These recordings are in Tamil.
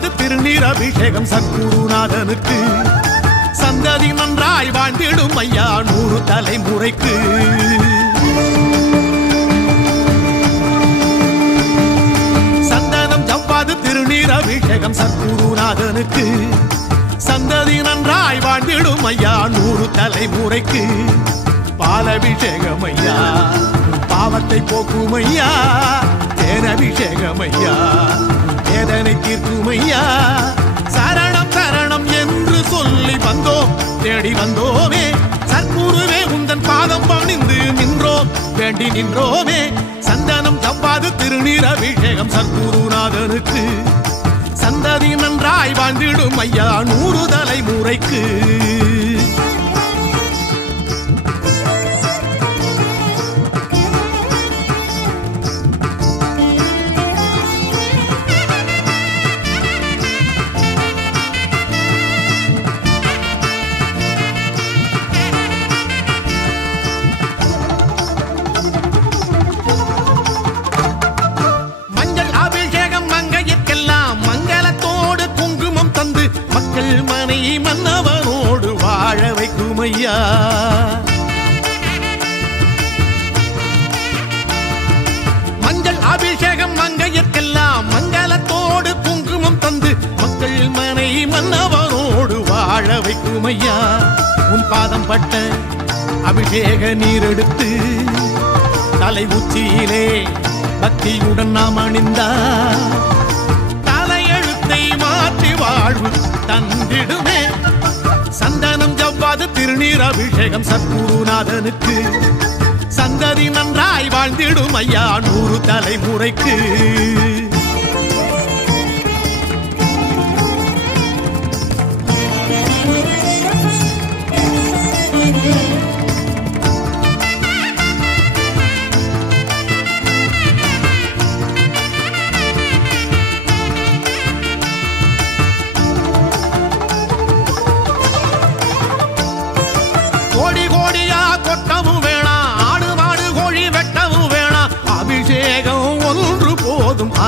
ஜவ்வாது திருநீர் அபிஷேகம் சத்குருநாதனுக்கு. சந்ததி நன்றாய் வாழ்ந்திடும் ஐயா 100 தலைமுறைக்கு. சந்தனம் ஜவ்வாது திருநீர் அபிஷேகம் சத்குருநாதனுக்கு. சந்ததி நன்றாய் வாழ்ந்திடும் ஐயா 100 தலைமுறைக்கு. பாலபிஷேகம் ஐயா பாவத்தை போக்கும் ஐயா. தேனபிஷேகம் ஐயா வேதனை தீர்க்கும் ஐயா. சரணம் சரணம் என்று சொல்லி வந்தோம் தேடி வந்தோமே. சத்குருவே உந்தன் பாதம் பணிந்து நின்றோம் வேண்டி நின்றோமே. சந்தனம் ஜவ்வாது திருநீர் அபிஷேகம் சத்குருநாதனுக்கு. சந்ததி நன்றாய் வாழ்ந்திடும் ஐயா 100 தலைமுறைக்கு. மன்னவனோடு வாழ வைக்கும் ஐயா. மஞ்சள் அபிஷேகம் மங்கையர்க்கெல்லாம் மங்களத்தோடு குங்குமம் தந்து மக்கள் மனை மன்னவனோடு வாழ வைக்கும் ஐயா. உன் பாதம் பட்ட அபிஷேக நீர் எடுத்து தலை உச்சியிலே பக்தியுடன் நாம் அணிந்தார். தலையெழுத்தை மாற்றி வாழ்வு தந்திடுமே. சந்தனம் ஜவ்வாது திருநீர் அபிஷேகம் சத்குருநாதனுக்கு. சந்ததி நன்றாய் வாழ்ந்திடும் ஐயா 100 தலைமுறைக்கு.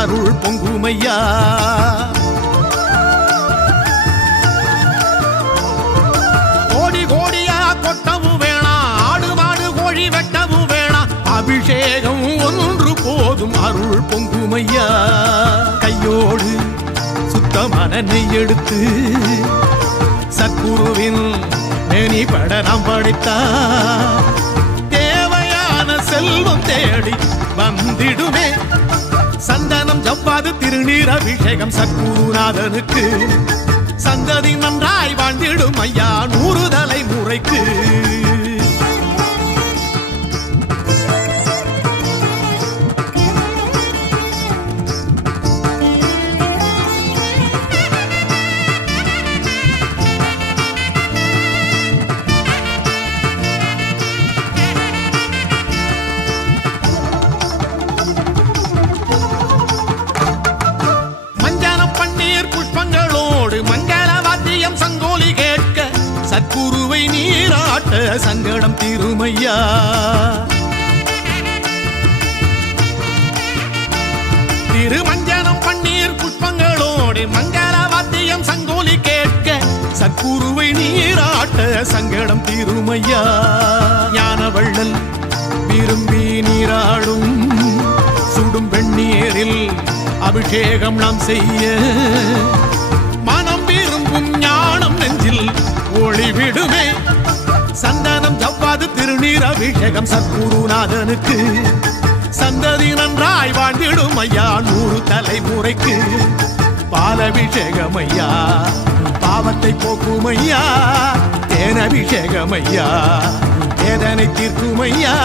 அருள் பொங்குமையா. கோடி கோடியா கொட்டவும் வேணா ஆடு மாடு கோழி வெட்டவும் வேணா. அபிஷேகம் ஒன்று போதும் அருள் பொங்குமையா. கையோடு சுத்தமான நெய் எடுத்து சத்குருவின் மேனி பட நாம் படைத்தா. தேவையான செல்வம் தேடி வந்திடுமே. சந்தனம் ஜவ்வாது திருநீர் அபிஷேகம் சத்குருநாதனுக்கு. சந்ததி நன்றாய் வாழ்ந்திடும் ஐயா 100 தலைமுறைக்கு. சங்கோலி கேட்க சத்குருவை நீராட்ட சங்கடம் தீருமையா. திருமஞ்சனம் பன்னீர் புஷ்பங்களோடு மங்கள வாத்தியம் சங்கோலி கேட்க சத்குருவை நீராட்ட சங்கடம் தீருமையா. ஞானவள்ளல் விரும்பி நீராடும் சுடும் வெந்நீரில் அபிஷேகம் நாம் செய்ய. ஞானம் நெஞ்சில் ஒளிவிடுமே. சந்தனம் ஜவ்வாது திருநீர் அபிஷேகம் சத்குருநாதனுக்கு. சந்ததி நன்றாய் வாழ்ந்திடும் ஐயா 100 தலைமுறைக்கு. பாலபிஷேகம் ஐயா பாவத்தை போக்கும் ஐயா. தேனபிஷேகம் ஐயா வேதனை தீர்க்கும் ஐயா.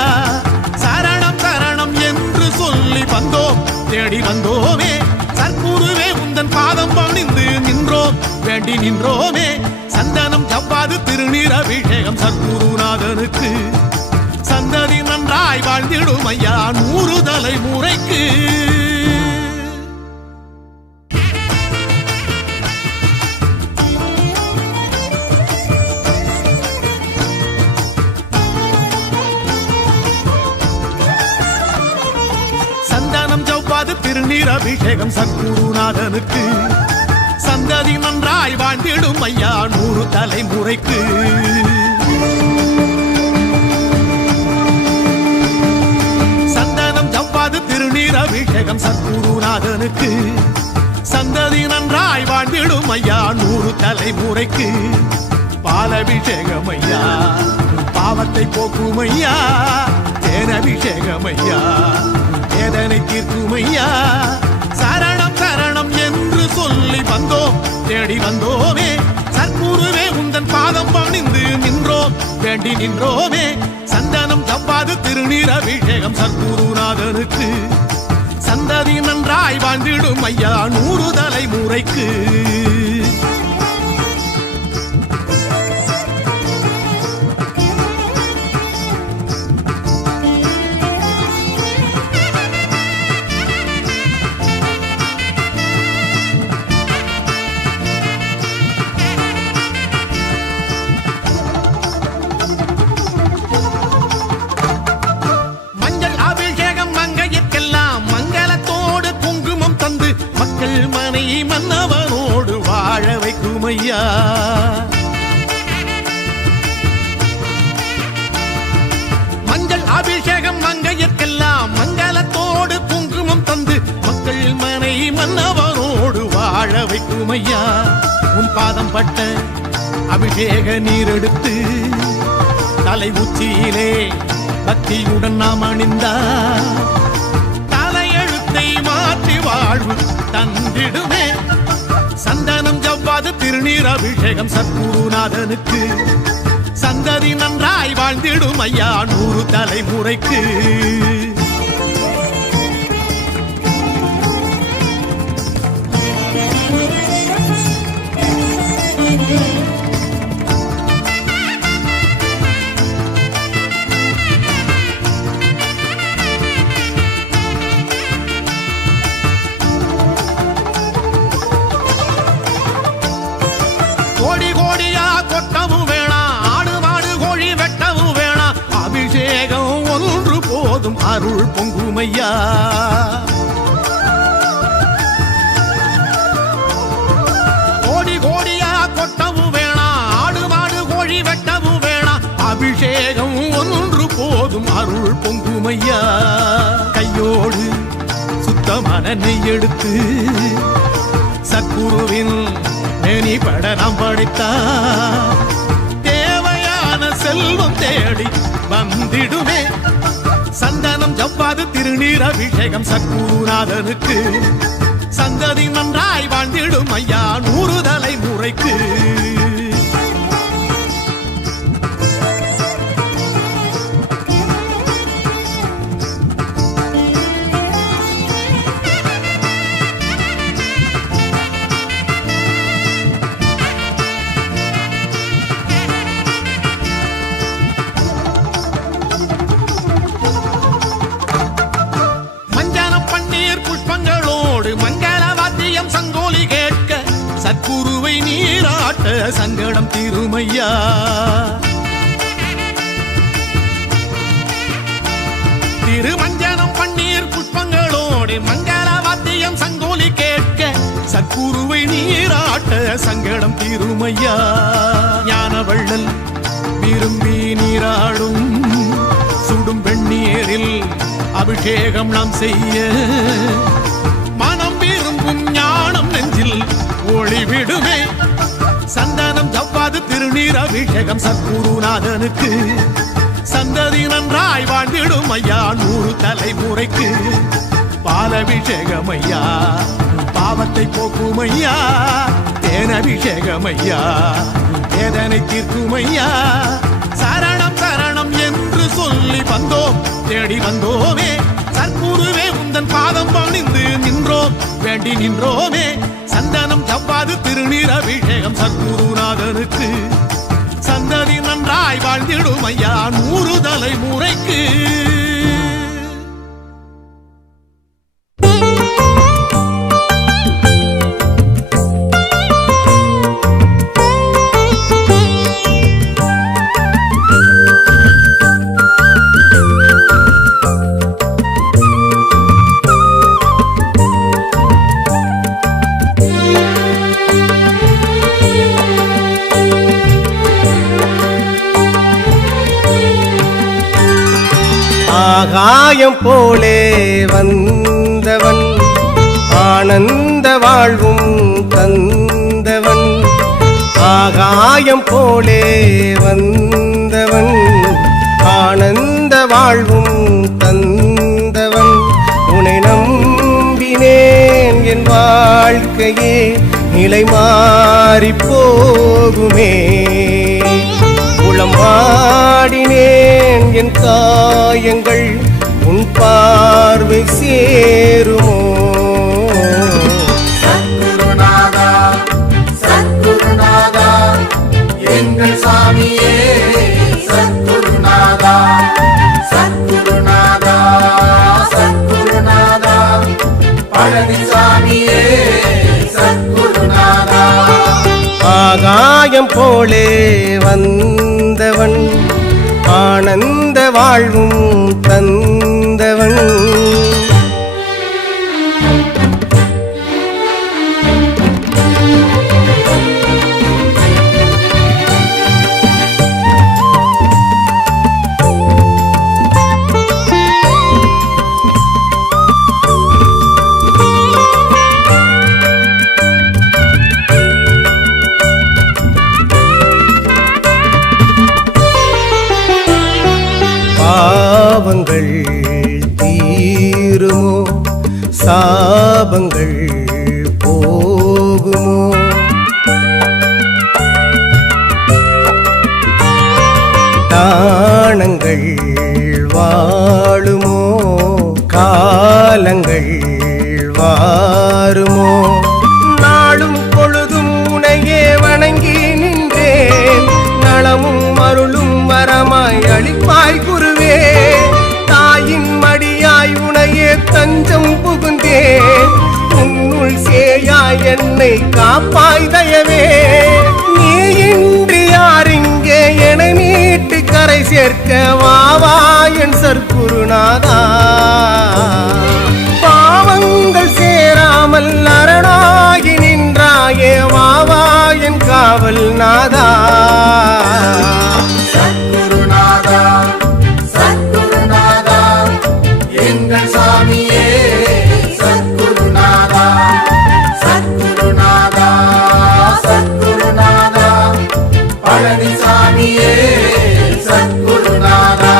சரணம் சரணம் என்று சொல்லி வந்தோம் தேடி வந்தோமே. சத்குருவே உந்தன் பாதம் பணிந்து நின்றோம் வேண்டி நின்றோமே. சந்தனம் ஜவ்வாது திருநீர் அபிஷேகம் சத்குருநாதனுக்கு. சந்ததி நன்றாய் வாழ்ந்திடும் ஐயா 100 தலைமுறைக்கு. சந்தனம் ஜவ்வாது திருநீர் அபிஷேகம் சத்குருநாதனுக்கு. சந்ததி நன்றாய் வாழ்ந்திடும் ஐயா 100 தலைமுறைக்கு. சந்தனம் ஜவ்வாது திருநீர் அபிஷேகம் சத்குருநாதனுக்கு. சந்ததி நன்றாய் வாழ்ந்திடும் ஐயா 100 தலைமுறைக்கு. பாலபிஷேகம் ஐயா பாவத்தை போக்கும் ஐயா. தேனபிஷேகம் ஐயா வேதனை தீர்க்கும் ஐயா. சரணம் சரணம் என்று சொல்லி வந்தோம் தேடி வந்தோமே. சத்குருவே உந்தன் பாதம் பணிந்து நின்றோம் வேண்டி நின்றோமே. சந்தனம் ஜவ்வாது திருநீர் அபிஷேகம் சத்குருநாதனுக்கு. சந்ததி நன்றாய் வாழ்ந்திடும் ஐயா 100 தலைமுறைக்கு. மன்னவனோடு வாழ வைக்கும் ஐயா. மஞ்சள் அபிஷேகம் மங்கையர்க்கெல்லாம் மங்களத்தோடு குங்குமம் தந்து மக்கள் மனை மன்னவனோடு வாழ வைக்கும் ஐயா. உன் பாதம் பட்ட அபிஷேக நீர் எடுத்து தலை உச்சியிலே பக்தியுடன் நாம் அணிந்தார். தலையெழுத்தை மாற்றி வாழ்வு தந்திடுமே. சந்தனம் ஜவ்வாது திருநீர் அபிஷேகம் சத்குருநாதனுக்கு. சந்ததி நன்றாய் வாழ்ந்திடும் ஐயா 100 தலைமுறைக்கு. அருள் பொங்குமையா. கோடி கோடியா கொட்டவும் வேணா ஆடு மாடு கோழி வெட்டவும் வேணா. அபிஷேகம் ஒன்று போதும் அருள் பொங்குமையா. கையோடு சுத்தமான நெய் எடுத்து சத்குருவின் மேனி பட நாம் படைத்தா. தேவையான செல்வம் தேடி வந்திடுமே. சந்தனம் ஜவ்வாது திருநீர் அபிஷேகம் சத்குருநாதனுக்கு. சந்ததி நன்றாய் வாழ்ந்திடும் ஐயா 100 தலைமுறைக்கு. சத்குருவை நீராட்ட சங்கடம் தீருமையா. திருமஞ்சனம் பன்னீர் புஷ்பங்களோடு மங்கள வாத்தியம் சங்கோலி கேட்க. சத்குருவை நீராட்ட சங்கடம் தீருமையா. ஞான வள்ளல் விரும்பி நீராடும் சுடும் வெண்ணீரில் அபிஷேகம் நாம் செய்ய. மனம் விரும்பும் ஞானம் நெஞ்சில் ஒளிவிடுமே. சந்தனம் ஜவ்வாது திருநீர் அபிஷேகம் சத்குருநாதனுக்கு. சந்ததி நன்றாய் வாழ்ந்திடும் ஐயா 100 தலைமுறைக்கு. பாலபிஷேகம் ஐயா பாவத்தை போக்கும் ஐயா. தேனபிஷேகம் ஐயா வேதனை தீர்க்கும் ஐயா. சரணம் சரணம் என்று சொல்லி வந்தோம் தேடி வந்தோமே. சத்குருவே உந்தன் பாதம் பணிந்து நின்றோம் வேண்டி நின்றோமே. சந்தனம் ஜவ்வாது திருநீர் அபிஷேகம் சத்குருநாதனுக்கு. சந்ததி நன்றாய் வாழ்ந்திடும் ஐயா 100 தலைமுறைக்கு. ஆகாயம் போலே வந்தவன் ஆனந்த வாழ்வும் தந்தவன் ஆகாயம் போலே வந்தவன் ஆனந்த வாழ்வும் தந்தவன் உன்னை நம்பினேன் என் வாழ்க்கையே நிலை மாறி போகுமே உளம் வாடினேன் என் காயங்கள் உன் பார்வை சேருமோ சத்குருநாதா சத்குருநாதா எங்கள் சாமியே சத்குருநாதா சத்குருநாதா சத்குருநாதா பழனிசாமியே சத்குருநாதா ஆகாயம் போலே வந்தவன் ஆனந்த வாழ்வும் தந்தவன் பாவங்கள் தீருமோ சாபங்கள் போகுமோ தானங்கள் வாழுமோ காலங்கள் வாருமோ நாளும் பொழுதும் உனையே வணங்கி நின்றேன் நலமும் அருளும் வரமாய் அளிப்பாய் குருவே தாயின் மடியாய் உனையே தஞ்சம் புகுந்தேன் உன்னுள் சேயாய் என்னை காப்பாய் தயவே நீ இன்றி யாரிங்கே என மீட்டு கரை சேர்க்க வாவா என் சற்குருநாதா பாவங்கள் சேராமல் அரணாகி நின்றாயே வாவா என் காவல் நாதா சத்குருநாதா சத்குருநாதா எங்கள் சாமியே சத்குருநாதா சத்குருநாதா சத்குருநாதா பழனிசாமியே சத்குருநாதா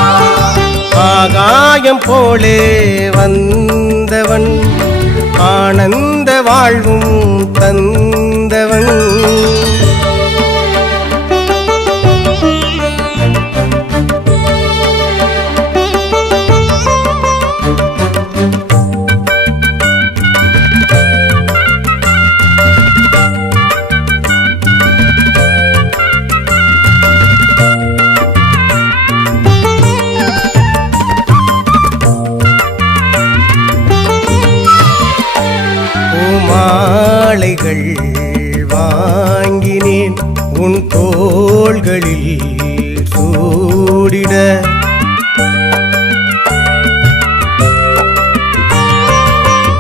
ஆகாயம் போலே வந்தவன் ஆனந்த வாழ்வும் தந்தவன் மாலைகள் வாங்கினேன் உன் தோள்களில் சூடிட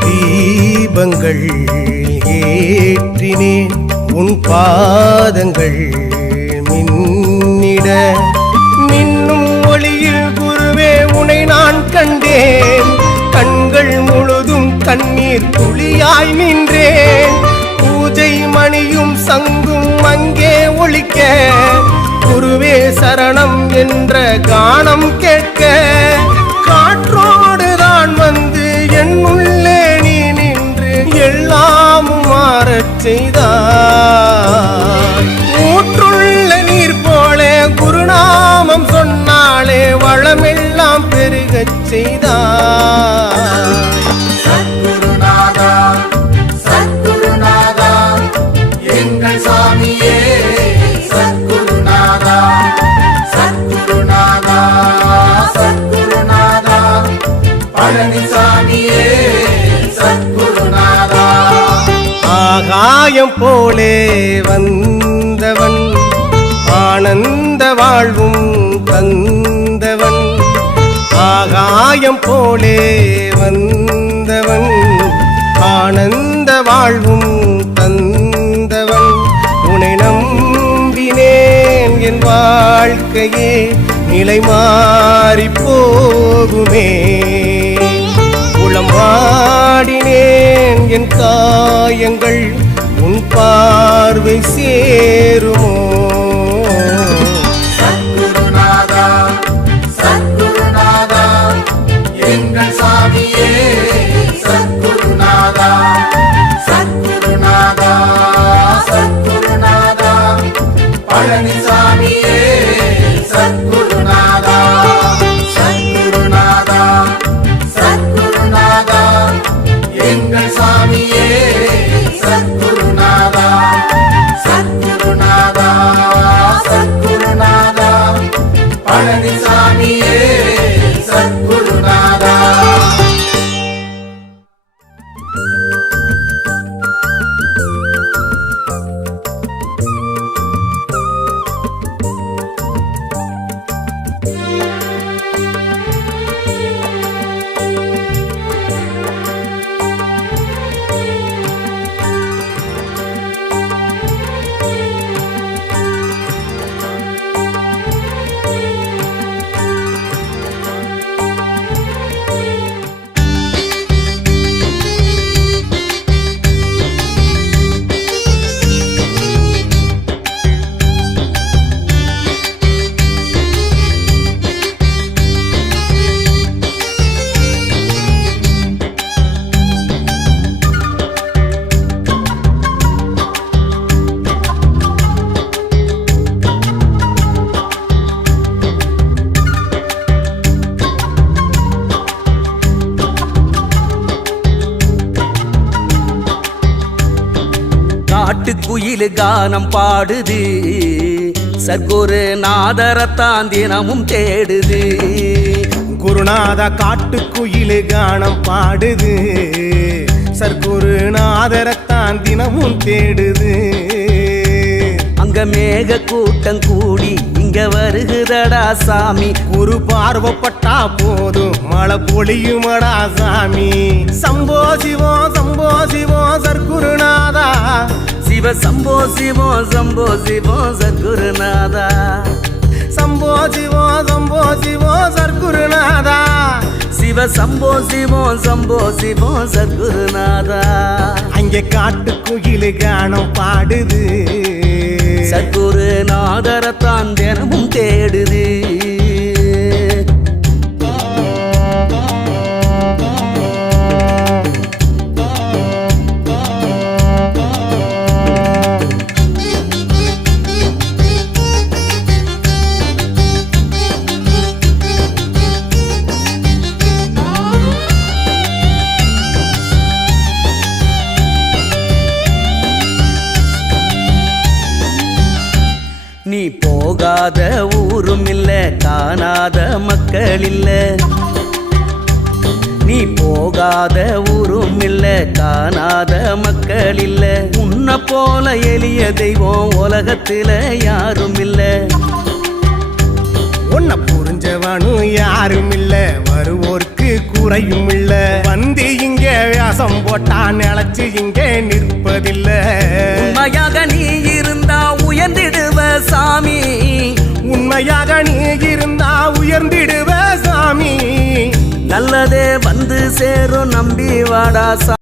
தீபங்கள் ஏற்றினேன் உன் பாதங்கள் மின்னிட மின்னும் ஒளியில் குருவே உனை நான் கண்டேன் கண்கள் முழுதும் கண்ணீர் துளியாய் நின்றேன் பூஜை மணியும் சங்கும் அங்கே ஒலிக்க குருவே சரணம் என்ற கானம் கேட்க காற்றோடு தான் வந்து என்னுள்ளே நீ நின்று எல்லாமும் மாறச் செய்தாய் ஊற்றுள்ள நீர் போல குருநாமம் சொன்னாலே வளமெல்லாம் பெருகச் செய்தாய் சத்குருநாதா சத்குருநாதா எங்கள் சாமியே சத்குருநாதா சத்குருநாதா சத்குருநாதா பழனிசாமியே சத்குருநாதா ஆகாயம் போலே வந்தவன் ஆனந்த வாழ்வும் தந்தவன் ஆகாயம் போலே வந்தவன் ஆனந்த வாழ்வும் தந்தவன் உன்னை நம்பினேன் என் வாழ்க்கையே நிலை மாறி போகுமே. உளம் வாடினேன் என் காயங்கள் உன் பார்வை சேருமோ. சத்குருநாதா சத்குருநாதா எங்கள் சாமியே சத்குருநாதா சத்குருநாதா சத்குருநாதா பழனிசாமியே சத்குருநாதா சத்குருநாதா சத்குருநாதா எங்கள் சாமியே சத்குருநாதா சத்குருநாதா சத்குருநாதா பழனிசாமியே சத்குருநாதா. காட்டுக்குயில் கானம் பாடுது, சர்க்குரு நாதரத்தான் தினமும் தேடுது. குருநாத காட்டுக்குயிலு கானம் பாடுது, சர்க்குரு நாதரத்தான் தினமும் தேடுது. அங்க மேக கூட்டம் கூடி இங்க வருகுதடா சாமி. குரு பார்வப்பட்டா போதும் மழை பொழியுமடா சாமி. சம்போ சிவம் சம்போ சிவம் சர்க்குருநாதா. சிவ சம்போ சிவம் சம்போ சிவம் சர்க்குருநாதா. சம்போ சிவம் சம்போ சிவம் சர்க்குருநாதா. சிவ சம்போ சிவம் சம்போ சிவம் சர்க்குருநாதா. அங்கே காட்டுக்குயிலு கானம் பாடுது, சர்க்குரு நாதரத்தான் தினமும் தேடுது. நீ போகாத ஊரும் இல்ல, காணாத மக்கள் இல்ல. நீ போகாத ஊரும் இல்ல, காணாத மக்கள் இல்ல. உன்னை போல எளிய தெய்வம் உலகத்துல யாரும் இல்ல. உன்னை புரிஞ்சவனும் யாரும் இல்ல, வருவோர்க்கு குறையும் இல்ல. வந்து இங்க வியாசம் போட்டா நினைச்சு இங்க நிற்பதில்ல. உண்மையாக நீ இருந்தா உயர்ந்திடுவ சாமி. உண்மையாக நீ இருந்தா உயர்ந்திடுவ சாமி. நல்லதே வந்து சேரும் நம்பி வாடா சாமி.